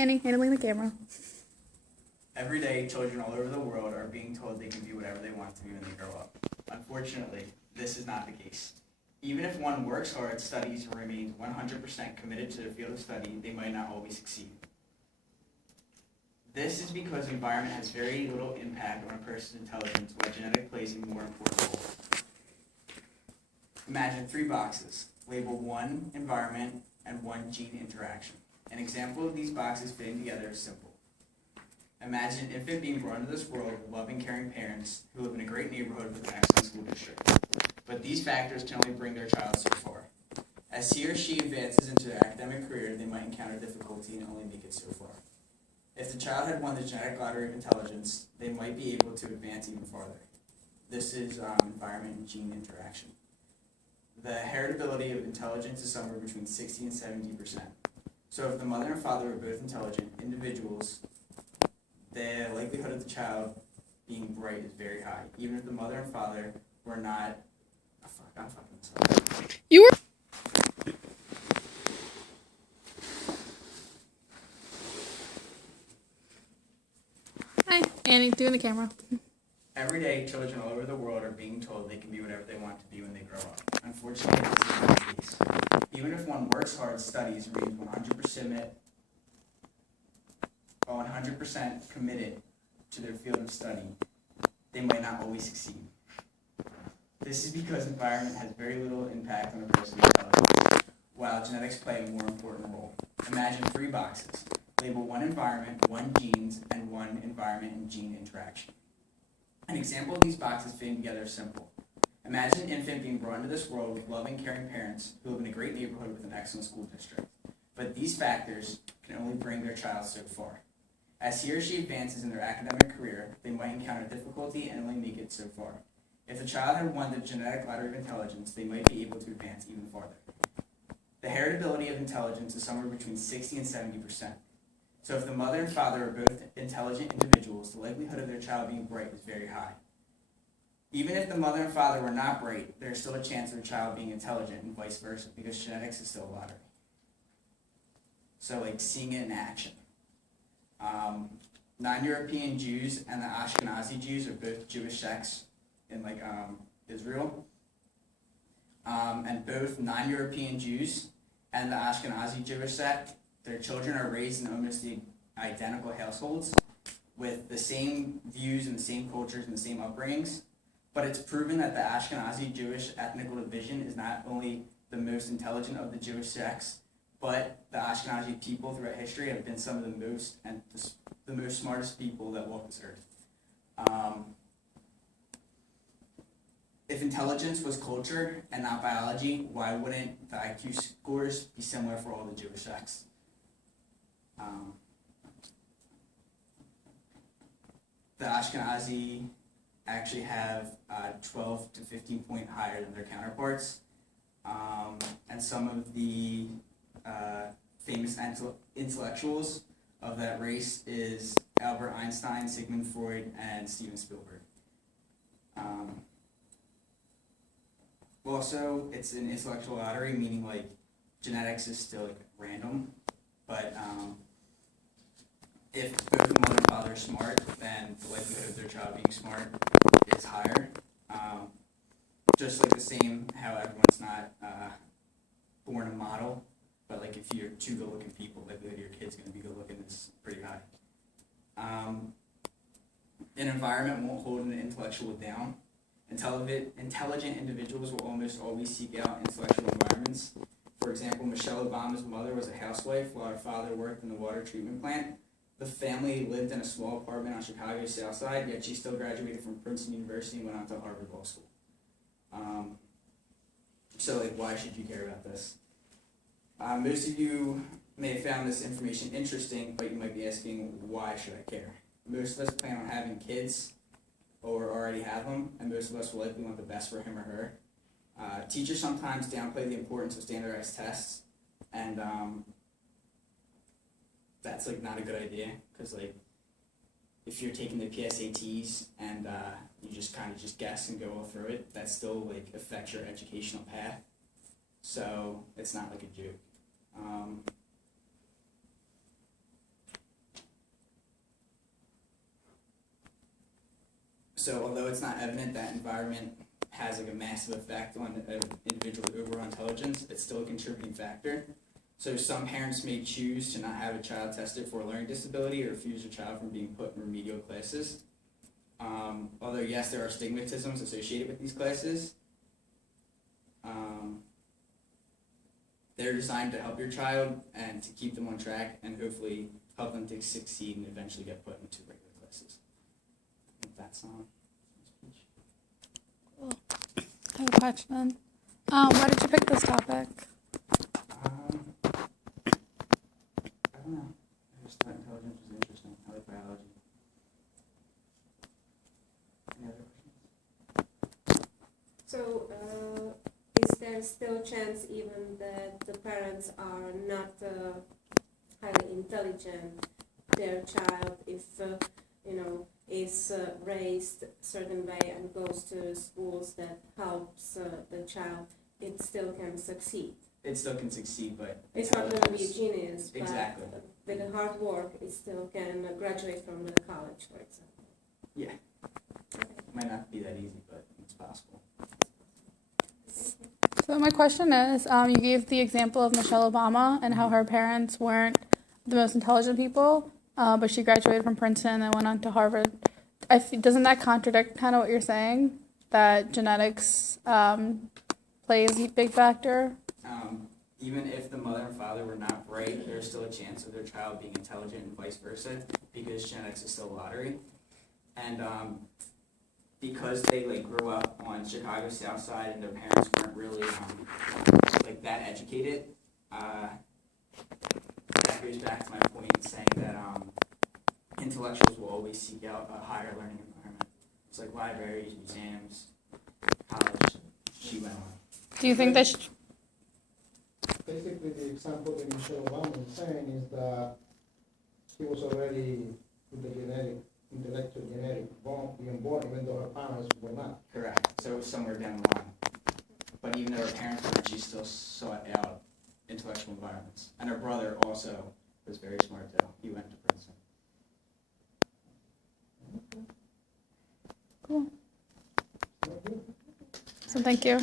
Annie, handling the camera. Every day, children all over the world are being told they can be whatever they want to be when they grow up. Unfortunately, this is not the case. Even if one works hard, studies, and remains 100% committed to their field of study, they might not always succeed. This is because environment has very little impact on a person's intelligence, while genetic plays a more important role. Imagine 3 boxes. Label 1 environment and 1 gene interaction. An example of these boxes fitting together is simple. Imagine an infant being brought into this world with loving, caring parents who live in a great neighborhood with an excellent school district. But these factors can only bring their child so far. As he or she advances into their academic career, they might encounter difficulty and only make it so far. If the child had won the genetic lottery of intelligence, they might be able to advance even farther. This is environment and gene interaction. The heritability of intelligence is somewhere between 60 and 70%. So if the mother and father are both intelligent individuals, the likelihood of the child being bright is very high, even if the mother and father were not. I'm fucking this up. You were. Hi, Annie, doing the camera. Every day, children all over the world are being told they can be whatever they want to be when they grow up. Unfortunately, this is not the case. Even if one works hard, studies, remains 100% committed to their field of study, they might not always succeed. This is because environment has very little impact on a person's intelligence, while genetics play a more important role. Imagine 3 boxes. Label 1 environment, 1 genes, and 1 environment and gene interaction. An example of these boxes fitting together is simple. Imagine an infant being brought into this world with loving, caring parents who live in a great neighborhood with an excellent school district. But these factors can only bring their child so far. As he or she advances in their academic career, they might encounter difficulty and only make it so far. If the child had won the genetic lottery of intelligence, they might be able to advance even farther. The heritability of intelligence is somewhere between 60 and 70%. So if the mother and father are both intelligent individuals, the likelihood of their child being bright is very high. Even if the mother and father were not bright, there is still a chance of their child being intelligent and vice versa, because genetics is still a lottery. So like seeing it in action. Non-European Jews and the Ashkenazi Jews are both Jewish sects in Israel. And both non-European Jews and the Ashkenazi Jewish sect, their children are raised in almost the identical households with the same views and the same cultures and the same upbringings. But it's proven that the Ashkenazi Jewish ethnical division is not only the most intelligent of the Jewish sects, but the Ashkenazi people throughout history have been some of the most smartest people that walk this earth. If intelligence was culture and not biology, why wouldn't the IQ scores be similar for all the Jewish sects? The Ashkenazi actually have 12 to 15 point higher than their counterparts. And some of the famous intellectuals of that race is Albert Einstein, Sigmund Freud, and Steven Spielberg. Also, it's an intellectual lottery, meaning like genetics is still like random, but if both the mother and father are smart, then the likelihood of their child being smart is higher. Just like the same how everyone's not born a model, but like if you're 2 good-looking people, the likelihood your kid's going to be good-looking is pretty high. An environment won't hold an intellectual down. Intelligent individuals will almost always seek out intellectual environments. For example, Michelle Obama's mother was a housewife while her father worked in the water treatment plant. The family lived in a small apartment on Chicago's South Side, yet she still graduated from Princeton University and went on to Harvard Law School. So, why should you care about this? Most of you may have found this information interesting, but you might be asking, why should I care? Most of us plan on having kids or already have them, and most of us will likely want the best for him or her. Teachers sometimes downplay the importance of standardized tests, and that's not a good idea, because if you're taking the PSATs and you just kind of guess and go all through it, that still affects your educational path. So it's not a joke. So although it's not evident that environment has like a massive effect on an individual's overall intelligence, it's still a contributing factor. So some parents may choose to not have a child tested for a learning disability or refuse their child from being put in remedial classes. Although yes, there are stigmatisms associated with these classes, they're designed to help your child and to keep them on track and hopefully help them to succeed and eventually get put into regular classes. I think that's I have a question. Why did you pick this topic? I don't know. I just thought intelligence was interesting. I like biology. Any other questions? So, is there still chance even that the parents are not highly intelligent, their child, if is raised a certain way and goes to schools that helps the child, it still can succeed? It still can succeed, but It's not going to be a genius, but exactly. with the hard work, it still can graduate from the college, for example. Yeah. It might not be that easy, but it's possible. So my question is, you gave the example of Michelle Obama and how her parents weren't the most intelligent people, but she graduated from Princeton and went on to Harvard. Doesn't that contradict kind of what you're saying, that genetics plays a big factor? Even if the mother and father were not bright, there's still a chance of their child being intelligent and vice versa, because genetics is still a lottery. And because they grew up on Chicago's South Side and their parents weren't really that educated, that goes back to my point in saying that intellectuals will always seek out a higher learning environment. It's like libraries, museums, college. She went on. Do you think that Basically, the example that Michelle Obama is saying is that she was already with the intellectual genetic being born, even though her parents were not. Correct. So it was somewhere down the line. But even though her parents weren't, she still sought out intellectual environments. And her brother also was very smart too. He went to Princeton. Cool. So thank you.